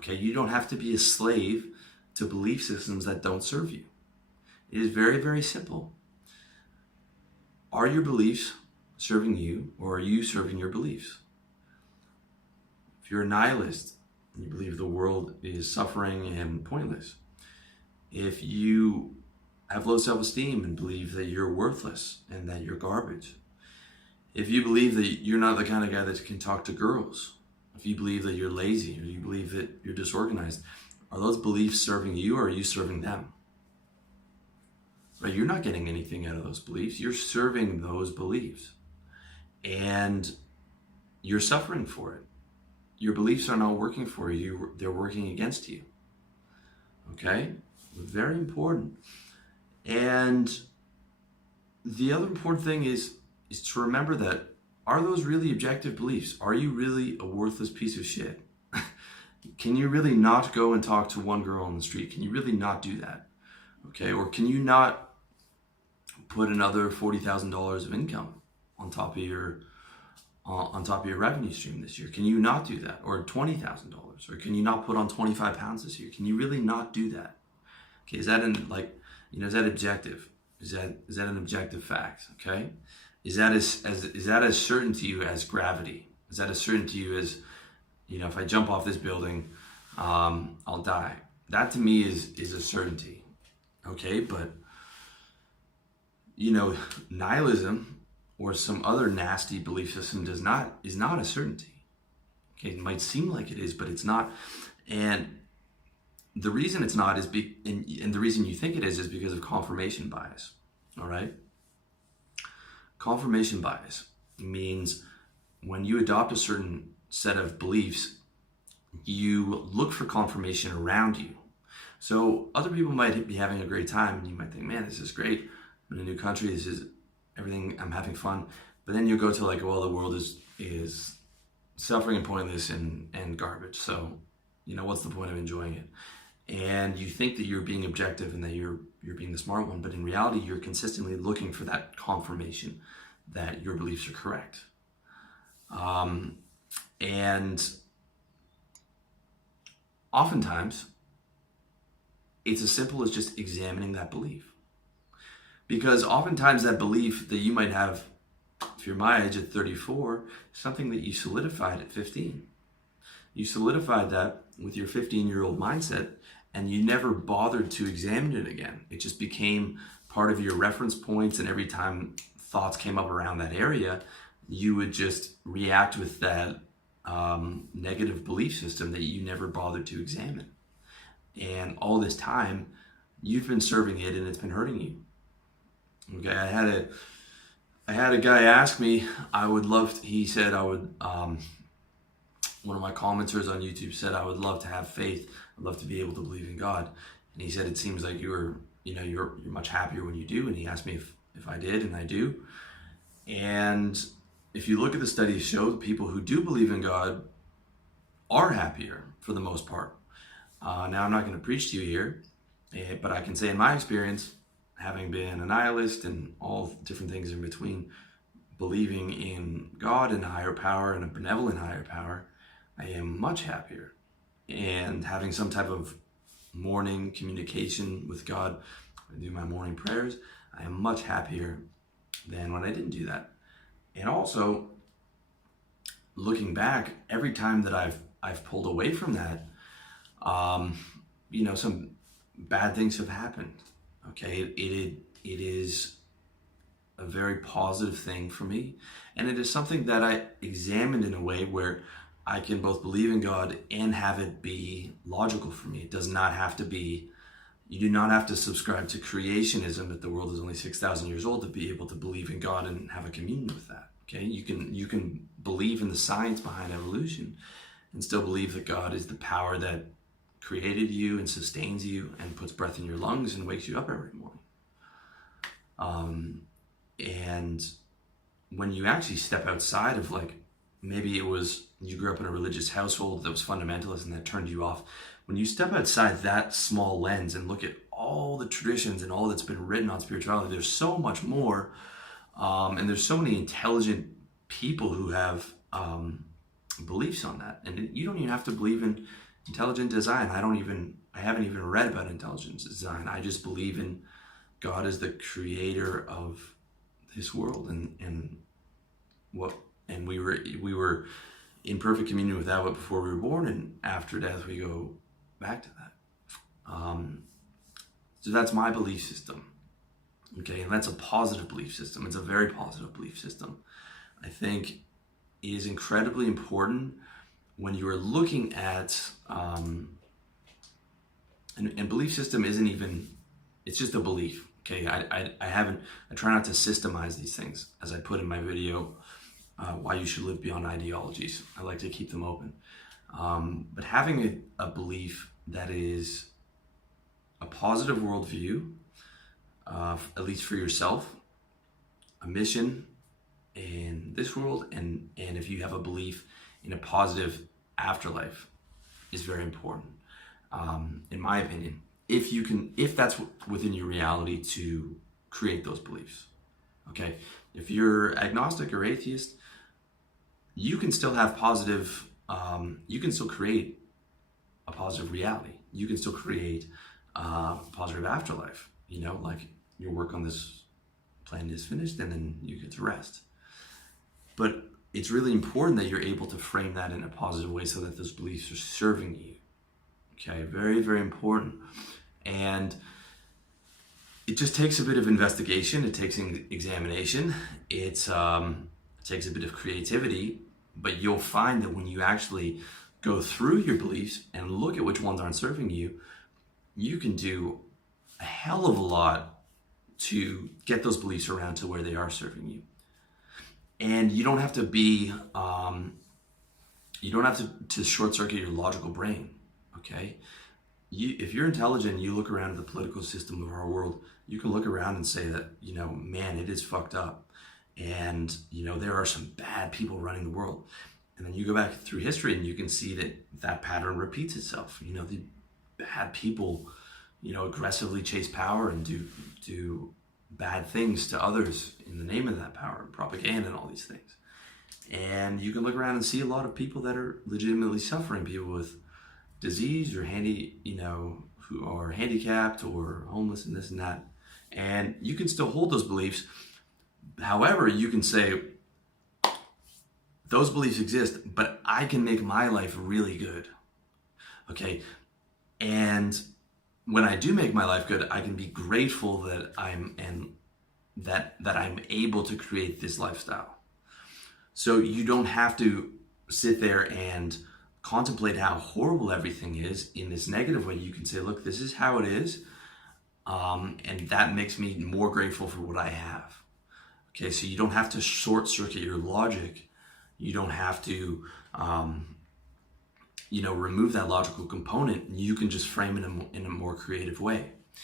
Okay, you don't have to be a slave to belief systems that don't serve you. It is very, very simple. Are your beliefs serving you, or are you serving your beliefs? If you're a nihilist and you believe the world is suffering and pointless, if you have low self-esteem and believe that you're worthless and that you're garbage, if you believe that you're not the kind of guy that can talk to girls, if you believe that you're lazy, or you believe that you're disorganized, are those beliefs serving you, or are you serving them? Right? You're not getting anything out of those beliefs. You're serving those beliefs. And you're suffering for it. Your beliefs are not working for you. They're working against you. Okay? Very important. And the other important thing is to remember that, are those really objective beliefs? Are you really a worthless piece of shit? Can you really not go and talk to one girl on the street? Can you really not do that? Okay? Or can you not put another $40,000 of income on top of your revenue stream this year? Can you not do that? Or $20,000? Or can you not put on 25 pounds this year? Can you really not do that? Okay, is that is that objective? Is that an objective fact? Okay, is that as certain to you as gravity? Is that as certain to you as, if I jump off this building, I'll die? That to me is a certainty. Okay, but nihilism or some other nasty belief system is not a certainty. Okay, it might seem like it is, but it's not. And the reason it's not and the reason you think it is because of confirmation bias. All right? Confirmation bias means when you adopt a certain set of beliefs, you look for confirmation around you. So other people might be having a great time, and you might think, man, this is great. I'm in a new country. This is everything. I'm having fun. But then you go to the world is suffering and pointless and garbage. So, what's the point of enjoying it? And you think that you're being objective and that you're being the smart one, but in reality, you're consistently looking for that confirmation that your beliefs are correct. And oftentimes, it's as simple as just examining that belief. Because oftentimes that belief that you might have, if you're my age at 34, is something that you solidified at 15. You solidified that with your 15-year-old mindset, and you never bothered to examine it again. It just became part of your reference points, and every time thoughts came up around that area, you would just react with that negative belief system that you never bothered to examine. And all this time, you've been serving it, and it's been hurting you. Okay, I had a guy ask me, he said I would, one of my commenters on YouTube said, I would love to have faith. I'd love to be able to believe in God. And he said, it seems like you're much happier when you do. And he asked me if I did, and I do. And if you look at the studies show, the people who do believe in God are happier for the most part. Now, I'm not going to preach to you here, but I can say in my experience, having been a nihilist and all different things in between, believing in God and a higher power and a benevolent higher power, I am much happier. And having some type of morning communication with God, I do my morning prayers, I am much happier than when I didn't do that. And also, looking back, every time that I've pulled away from that, some bad things have happened. Okay, it is a very positive thing for me, and it is something that I examined in a way where I can both believe in God and have it be logical for me. It does not have to be, you do not have to subscribe to creationism that the world is only 6,000 years old to be able to believe in God and have a communion with that. Okay, you can believe in the science behind evolution and still believe that God is the power that created you and sustains you and puts breath in your lungs and wakes you up every morning. And when you actually step outside of, maybe it was you grew up in a religious household that was fundamentalist and that turned you off. When you step outside that small lens and look at all the traditions and all that's been written on spirituality, there's so much more. And there's so many intelligent people who have beliefs on that. And you don't even have to believe in Intelligent design, I haven't even read about intelligent design. I just believe in God as the creator of this world, and we were in perfect communion with that before we were born, and after death we go back to that. So that's my belief system. Okay, and that's a positive belief system. It's a very positive belief system. I think it is incredibly important when you are looking at, and belief system isn't even, it's just a belief. Okay, I try not to systemize these things, as I put in my video, why you should live beyond ideologies. I like to keep them open. But having a belief that is a positive worldview, at least for yourself, a mission in this world, and if you have a belief in a positive afterlife, is very important, in my opinion. If that's within your reality to create those beliefs. Okay, if you're agnostic or atheist, you can still have positive. You can still create a positive reality. You can still create a positive afterlife. You know, like your work on this planet is finished, and then you get to rest. But it's really important that you're able to frame that in a positive way so that those beliefs are serving you. Okay, very, very important. And it just takes a bit of investigation. It takes an examination. It takes a bit of creativity, but you'll find that when you actually go through your beliefs and look at which ones aren't serving you, you can do a hell of a lot to get those beliefs around to where they are serving you. And you don't have to be, you don't have to short circuit your logical brain, okay? If you're intelligent and you look around at the political system of our world, you can look around and say that, you know, man, it is fucked up. And, you know, there are some bad people running the world. And then you go back through history and you can see that pattern repeats itself. You know, the bad people, you know, aggressively chase power and do bad things to others in the name of that power, propaganda and all these things. And you can look around and see a lot of people that are legitimately suffering, people with disease or who are handicapped or homeless and this and that. And you can still hold those beliefs. However, you can say, those beliefs exist, but I can make my life really good. Okay? And when I do make my life good, I can be grateful that I'm able to create this lifestyle. So you don't have to sit there and contemplate how horrible everything is in this negative way. You can say, look, this is how it is, and that makes me more grateful for what I have. Okay, so you don't have to short circuit your logic. You don't have to, remove that logical component. You can just frame it in a more creative way.